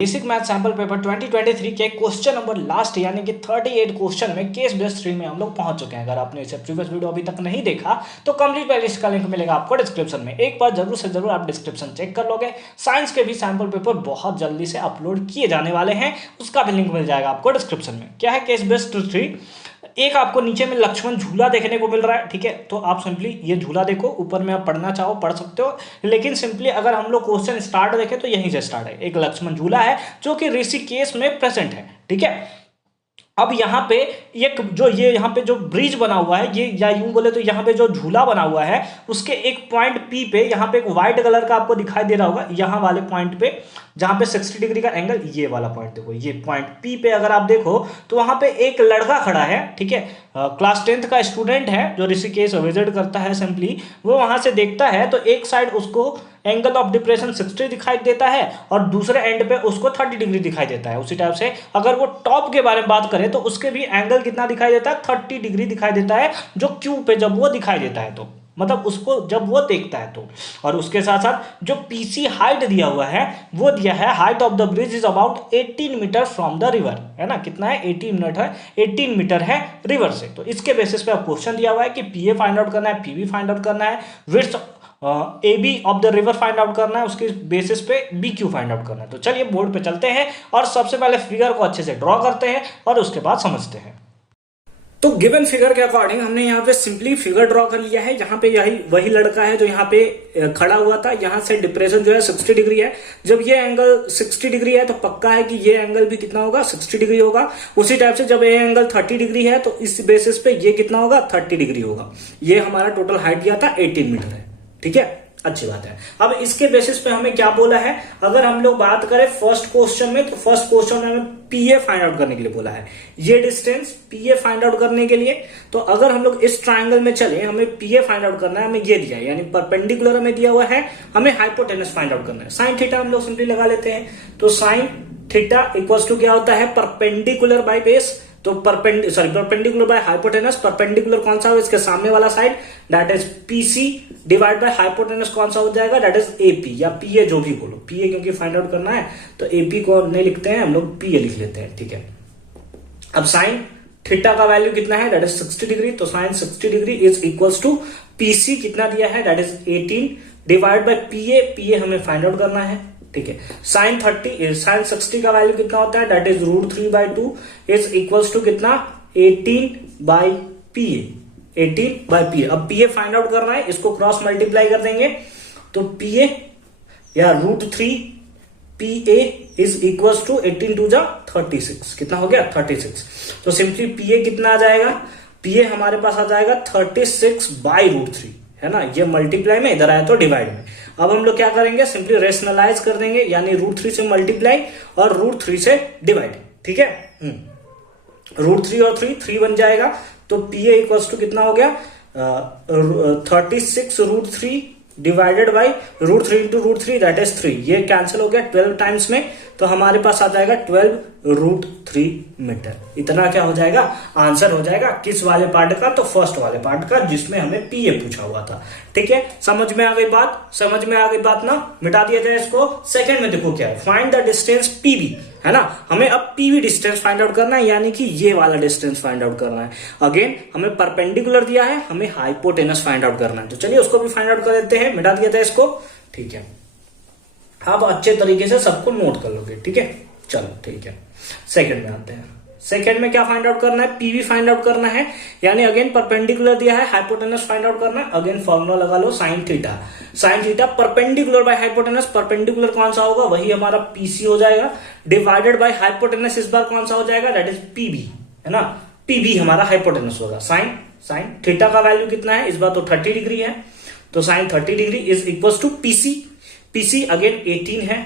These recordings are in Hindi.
बेसिक मैथ सैंपल पेपर 2023 के क्वेश्चन नंबर लास्ट यानी कि 38 क्वेश्चन में केस बेस्ड 3 में हम लोग पहुंच चुके हैं। अगर आपने इसे प्रीवियस वीडियो अभी तक नहीं देखा तो कंप्लीट प्लेलिस्ट का लिंक मिलेगा आपको डिस्क्रिप्शन में। एक बार जरूर से जरूर आप डिस्क्रिप्शन चेक कर लोगे। साइंस के भी सैंपल पेपर बहुत जल्दी से अपलोड किए जाने वाले हैं, उसका भी लिंक मिल जाएगा आपको डिस्क्रिप्शन में। क्या है केस बेस्ड 3? एक आपको नीचे में लक्ष्मण झूला देखने को मिल रहा है, ठीक है। तो आप सिंपली ये झूला देखो, ऊपर में आप पढ़ना चाहो पढ़ सकते हो, लेकिन सिंपली अगर हम लोग क्वेश्चन स्टार्ट देखें तो यहीं से स्टार्ट है। एक लक्ष्मण झूला है जो कि ऋषिकेश में प्रेजेंट है, ठीक है। अब यहाँ पे एक जो ये यहाँ पे जो ब्रिज बना हुआ है, ये या यूं बोले तो यहाँ पे जो झूला बना हुआ है उसके एक पॉइंट पी पे यहाँ पे एक व्हाइट कलर का आपको दिखाई दे रहा होगा, यहाँ वाले पॉइंट पे जहाँ पे 60 डिग्री का एंगल, ये वाला पॉइंट देखो, ये पॉइंट पी पे अगर आप देखो तो वहाँ पे एक लड़का खड़ा है, ठीक है। क्लास 10th का स्टूडेंट है जो ऋषिकेश विजिट करता है। सिंपली वो वहां से देखता है तो एक साइड उसको एंगल ऑफ डिप्रेशन 60 दिखाई देता है और दूसरे एंड पे उसको 30 डिग्री दिखाई देता है। उसी टाइप से अगर वो टॉप के बारे में बात करें तो उसके भी एंगल कितना दिखाई देता है, 30 डिग्री दिखाई देता है, जो क्यू पे जब वो दिखाई देता है तो मतलब उसको जब वो देखता है तो। और उसके साथ साथ जो पीसी हाइट दिया हुआ है वो दिया है, height of the bridge is about 18 metre from the river, है ना। कितना है? 18 मीटर है रिवर से। तो इसके बेसिस पे अब क्वेश्चन दिया हुआ है कि पीए फाइंड आउट करना है, पीबी फाइंड आउट करना है, width AB of the river find out करना है, उसके बेसिस पे BQ फाइंड आउट करना है। तो चलिए बोर्ड पे चलते हैं और सबसे पहले फिगर को अच्छे से ड्रॉ करते हैं और उसके बाद समझते हैं। तो गिवन फिगर के अकॉर्डिंग हमने यहाँ पे सिंपली फिगर ड्रॉ कर लिया है। यहाँ पे यही वही लड़का है जो यहाँ पे खड़ा हुआ था, यहाँ से डिप्रेशन जो है 60 डिग्री है। जब ये एंगल 60 डिग्री है तो पक्का है कि ये एंगल भी कितना होगा, 60 डिग्री होगा। उसी टाइप से जब ये एंगल 30 डिग्री है तो इस बेसिस पे ये कितना होगा, 30 डिग्री होगा। ये हमारा टोटल हाइट दिया था 18 मीटर है, ठीक है। अच्छी बात है। अब इसके बेसिस पे हमें क्या बोला है, अगर हम लोग बात करें फर्स्ट क्वेश्चन में, तो फर्स्ट क्वेश्चन में हमें पीए फाइंड आउट करने के लिए बोला है। ये डिस्टेंस पीए फाइंड आउट करने के लिए, तो अगर हम लोग इस ट्रायंगल में चले, हमें पीए फाइंड आउट करना है, हमें ये दिया है, यानी परपेंडिकुलर हमें दिया हुआ है, हमें हाइपोटेनस फाइंड आउट करना है। साइन थीटा हम लोग सिंपली लगा लेते हैं। तो साइन थीटा इक्वल्स टू क्या होता है, परपेंडिकुलर बाय बेस। तो परपेंडिकुलर बाय हाइपोटेनस, परपेंडिकुलर कौन सा हो, इसके सामने वाला side, that is PC divide by hypotenuse कौन सा हो जाएगा, दैट इज एपी या पीए, जो भी बोलो। पीए क्योंकि फाइंड आउट करना है तो एपी को नहीं लिखते हैं हम लोग, पीए लिख लेते हैं, ठीक है। अब साइन थीटा का वैल्यू कितना है, दैट इज 60 डिग्री। तो sine 60 degree is equals to PC कितना दिया है, that is 18 divide by PA, PA हमें फाइंड आउट करना है, ठीक है। साइन 60 का वैल्यू कितना होता है, that is √3/2 is equals to कितना, 18/PA, 18/PA। अब PA फाइंड आउट करना है, इसको क्रॉस मल्टीप्लाई कर देंगे तो PA या √3PA इज इक्वल्स टू 18 2 जा 36, कितना हो गया, 36। तो सिंपली PA कितना आ जाएगा, PA हमारे पास आ जाएगा 36/√3, है ना। ये मल्टीप्लाई में, इधर आया तो डिवाइड में। अब हम लोग क्या करेंगे, सिंपली रेशनलाइज कर देंगे, यानी √3 से मल्टीप्लाई और √3 से डिवाइड, ठीक है। √3 और 3 बन जाएगा। तो PA इक्वल्स टू कितना हो गया, 36√3 divided by √3 into √3 that is 3। ये कैंसिल हो गया 12 टाइम्स में, तो हमारे पास आ जाएगा 12√3 मीटर। इतना क्या हो जाएगा, आंसर हो जाएगा। किस वाले पार्ट का, तो फर्स्ट वाले पार्ट का, जिसमें हमें पीए पूछा हुआ था, ठीक है। समझ में आ गई बात, समझ में आ गई बात ना। मिटा दिया जाए इसको। सेकंड में देखो क्या है, फाइंड द डिस्टेंस पीबी, है ना। हमें अब पीवी डिस्टेंस फाइंड आउट करना है, यानी कि ये वाला डिस्टेंस फाइंड आउट करना है। अगेन हमें परपेंडिकुलर दिया है, हमें हाइपोटेनस फाइंड आउट करना है। तो चलिए उसको भी फाइंड आउट कर देते हैं। मिटा दिया जाए इसको, ठीक है। आप अच्छे तरीके से सबको नोट कर लोगे, ठीक है। चलो ठीक है, सेकंड में आते हैं। सेकंड में क्या फाइंड आउट करना है, पीवी फाइंड आउट करना है, यानी अगेन परपेंडिकुलर दिया है, हाइपोटेनस फाइंड आउट करना है। अगेन फॉर्मूला लगा लो, sine theta, sine theta perpendicular by hypotenuse, perpendicular कौन सा होगा, वही हमारा पीसी हो जाएगा, डिवाइडेड बाय हाइपोटेनस इस बार कौन सा हो जाएगा, दैट इज पीबी, है ना। पीबी हमारा हाइपोटेनस होगा। साइन थीटा का वैल्यू कितना है, इस बार तो 30 डिग्री है, तो sine 30 degree is equal to PC, PC again 18 है,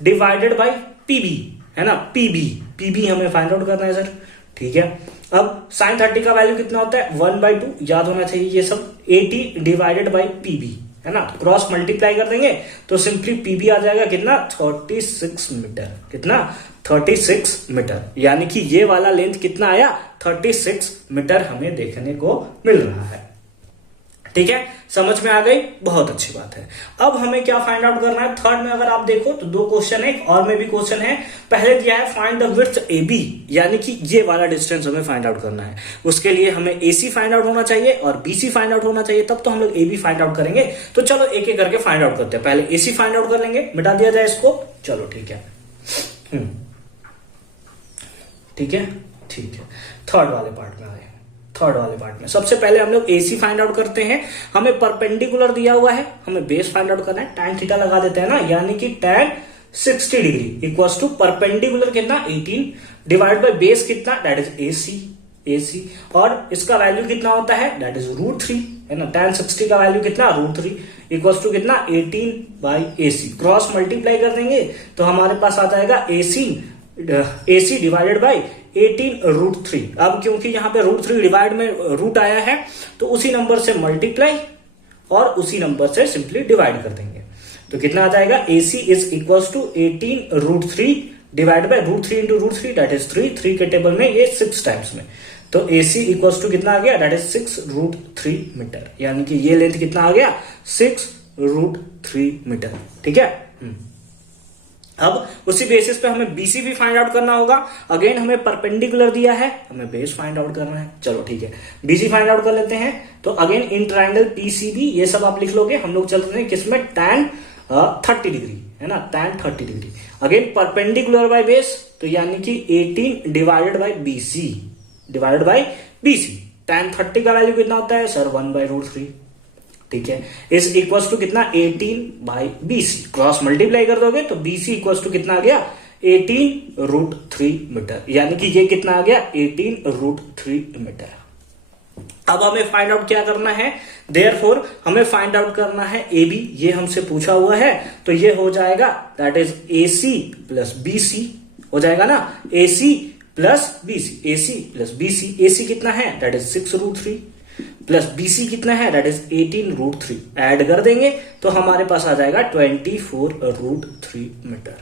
डिवाइडेड बाय पीबी, है ना। पीबी हमें फाइंड आउट करना है सर, ठीक है। अब साइन 30 का वैल्यू कितना होता है, 1/2, याद होना चाहिए ये सब। 80 डिवाइडेड बाय पीबी, है ना। क्रॉस मल्टीप्लाई कर देंगे तो सिंपली पीबी आ जाएगा कितना, 36 मीटर। कितना, 36 मीटर, यानी कि ये वाला लेंथ कितना आया, 36 मीटर हमें देखने को मिल रहा है, ठीक है, समझ में आ गई, बहुत अच्छी बात है। अब हमें क्या फाइंड आउट करना है, थर्ड में अगर आप देखो तो दो क्वेश्चन है, एक और में भी क्वेश्चन है। पहले दिया है फाइंड द विड्थ AB, यानी कि ये वाला डिस्टेंस हमें फाइंड आउट करना है। उसके लिए हमें AC फाइंड आउट होना चाहिए और BC फाइंड आउट होना चाहिए, तब तो हम लोग AB फाइंड आउट करेंगे। तो चलो एक एक करके फाइंड आउट करते हैं। पहले AC फाइंड आउट कर लेंगे, मिटा दिया जाए इसको। चलो ठीक है, ठीक है, ठीक है। थर्ड वाले पार्ट में आए, थर्ड वाले पार्ट में सबसे पहले हम लोग AC फाइंड आउट करते हैं। हमें परपेंडिकुलर दिया हुआ है, हमें बेस फाइंड आउट करना है। tan थीटा लगा देते हैं ना, यानी कि tan 60 degree equals to perpendicular कितना 18 डिवाइड बाय बेस कितना, दैट इज AC और इसका वैल्यू कितना होता है, दैट इज √3 है ना। tan 60 का वैल्यू कितना, √3 इक्वल्स टू कितना 18 बाई AC। क्रॉस मल्टीप्लाई कर देंगे तो हमारे पास आ जाएगा AC डिवाइडेड बाई 18 √3। अब क्योंकि यहाँ पे √3 डिवाइड में रूट आया है तो उसी नंबर से मल्टीप्लाई और उसी नंबर से सिंपली डिवाइड कर देंगे। तो कितना आ जाएगा, AC is equals to 18 √3 divide by √3 into √3 that is 3 के टेबल में ये 6 टाइम्स में। तो AC इक्वल्स टू कितना आ गया, दैट इज 6 √3 मीटर, यानी कि ये लेंथ कितना आ गया, 6 √3 मीटर। ठीक है, अब उसी बेसिस पे हमें BC भी फाइंड आउट करना होगा। अगेन हमें परपेंडिकुलर दिया है, हमें बेस फाइंड आउट करना है। चलो ठीक है, BC फाइंड आउट कर लेते हैं। तो अगेन इन ट्राइंगल PCB ये सब आप लिख लोगे। हम लोग चलते हैं किसमें, tan 30 डिग्री है ना, tan 30 degree. Again perpendicular by base, तो यानी कि 18 डिवाइडेड बाय BC। tan 30 का वैल्यू कितना होता है सर, 1/√3। ठीक है, इज इक्वल्स टू कितना 18 बाई BC। क्रॉस मल्टीप्लाई कर दोगे तो BC इक्वल्स टू कितना आ गया, 18 √3 मीटर, यानी कि ये कितना आ गया, 18 √3 मीटर। अब हमें फाइंड आउट क्या करना है, देयरफॉर हमें फाइंड आउट करना है AB। ये हमसे पूछा हुआ है, तो ये हो जाएगा that is AC plus BC हो जाएगा ना, AC प्लस BC। AC कितना है, दैट इज 6 √3 प्लस BC कितना है, दैट इज 18 √3। ऐड कर देंगे तो हमारे पास आ जाएगा 24 √3 मीटर।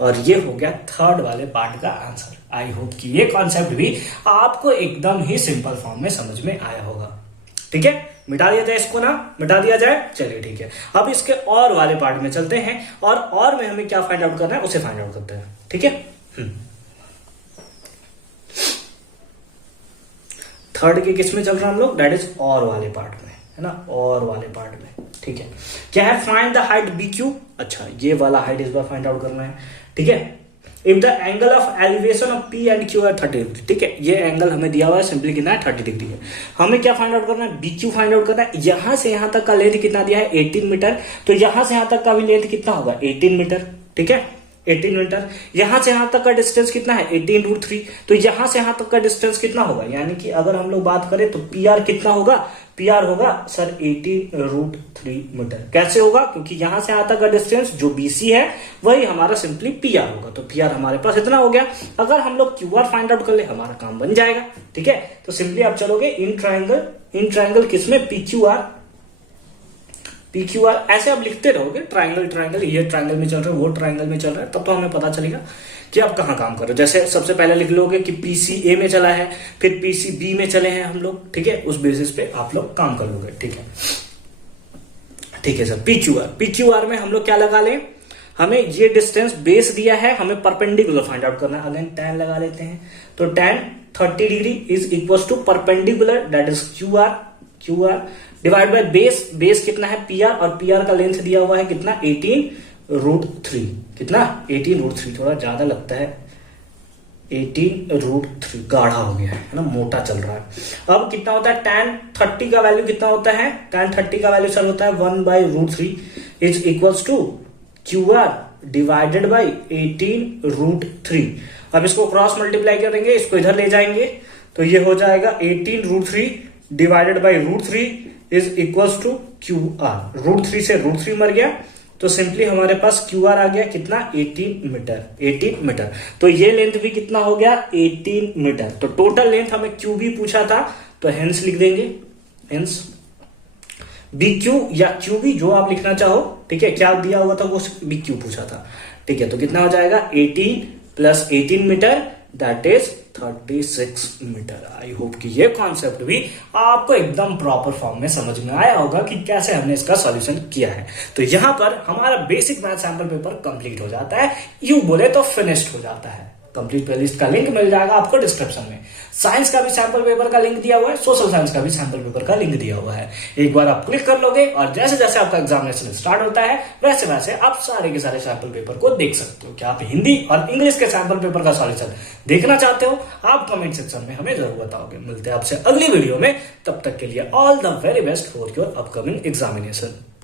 और ये हो गया थर्ड वाले पार्ट का आंसर। आई होप कि ये कॉन्सेप्ट भी आपको एकदम ही सिंपल फॉर्म में समझ में आया होगा। ठीक है, मिटा दिया जाए इसको ना, मिटा दिया जाए। चलिए ठीक है, अब इसके और वाले पार्ट में चलते हैं और में हमें क्या फाइंड आउट करना है उसे फाइंड आउट करते हैं। ठीक है, थर्ड के किस में चल रहा हम लोग, दैट इज और वाले पार्ट में है ना, और वाले पार्ट में। ठीक है, क्या है, फाइंड द हाइट BQ। अच्छा, ये वाला हाइट इस बार फाइंड आउट करना है। ठीक है, if the angle of elevation of P and Q है 30 डिग्री। ठीक है, ये एंगल हमें दिया हुआ है, सिंपली कितना है, 30 डिग्री है। हमें क्या फाइंड आउट करना है, BQ फाइंड आउट करना है। यहां से यहां तक का लेंथ कितना दिया है, 18 मीटर। तो यहां से यहां तक का भी लेंथ कितना होगा, 18 मीटर। ठीक है, 18 मीटर। यहां से यहां तक का डिस्टेंस कितना है, 18 √3। तो यहां से यहां तक का डिस्टेंस कितना होगा, यानी कि अगर हम लोग बात करें तो PR कितना होगा, PR होगा सर 18 √3 मीटर। कैसे होगा, क्योंकि यहां से यहां तक का डिस्टेंस जो BC है वही हमारा सिंपली PR होगा। तो PR हमारे पास इतना हो गया। अगर हम लोग QR फाइंड आउट कर ले, हमारा काम बन जाएगा। ठीक है, तो सिंपली आप चलोगे इन ट्राइंगल किसमें, PQR ऐसे आप लिखते रहोगे, ट्राइंगल, ये ट्राइंगल में चल रहा है, वो ट्राइंगल में चल रहा है, तब तो हमें पता चलेगा कि आप कहाँ काम कर रहे हो। जैसे सबसे पहले लिख लोगे कि PCA में चला है, फिर PCB में चले हैं हम लोग। ठीक है, उस बेसिस पे आप लोग काम कर लोगे। ठीक है, ठीक है सर। PQR में हम लोग क्या लगा लें, हमें ये डिस्टेंस बेस दिया है, हमें परपेंडिकुलर फाइंड आउट करना है। अगेन tan लगा लेते हैं, तो tan 30 degree is equal to perpendicular that is QR divide by base कितना है, PR, और PR का लेंथ दिया हुआ है कितना, 18 √3। कितना, 18 √3, थोड़ा ज्यादा लगता है, 18 √3 गाढ़ा हो गया है ना, मोटा चल रहा है। अब कितना होता है, tan 30 का वैल्यू कितना होता है, tan 30 का वैल्यू सर होता है 1/√3 is equals to QR divided by 18 √3। अब इसको क्रॉस मल्टीप्लाई करेंगे, इसको इधर ले जाएंगे तो ये हो जाएगा 18 √3 divided by √3 is equals to QR। √3 से √3 मर गया, तो सिंपली हमारे पास QR आ गया कितना, 18 मीटर। तो ये लेंथ भी कितना हो गया, 18 मीटर। तो टोटल लेंथ हमें QB पूछा था, तो हेंस लिख देंगे, हेंस BQ या QB जो आप लिखना चाहो। ठीक है, क्या दिया हुआ था, वो BQ पूछा था। ठीक है, तो कितना हो जाएगा, 18 plus 18 metre that is 36 metre. I hope कि ये कॉन्सेप्ट भी आपको एकदम प्रॉपर फॉर्म में समझ में आया होगा कि कैसे हमने इसका सॉल्यूशन किया है। तो यहाँ पर हमारा basic math sample paper complete हो जाता है, यूं बोले तो फिनिश्ड हो जाता है। कंप्लीट प्लेलिस्ट का लिंक मिल जाएगा आपको डिस्क्रिप्शन में। साइंस का भी सैंपल पेपर का लिंक दिया हुआ है, सोशल साइंस का भी सैंपल पेपर का लिंक दिया हुआ है। एक बार आप क्लिक कर लोगे और जैसे जैसे आपका एग्जामिनेशन स्टार्ट होता है वैसे वैसे आप सारे के सारे सैंपल पेपर को देख सकते हो। क्या आप हिंदी और इंग्लिश के सैंपल पेपर का सॉल्यूशन देखना चाहते हो? आप कमेंट सेक्शन में हमें जरूर बताओगे। मिलते हैं आपसे अगली वीडियो में, तब तक के लिए all the very best for your upcoming examination.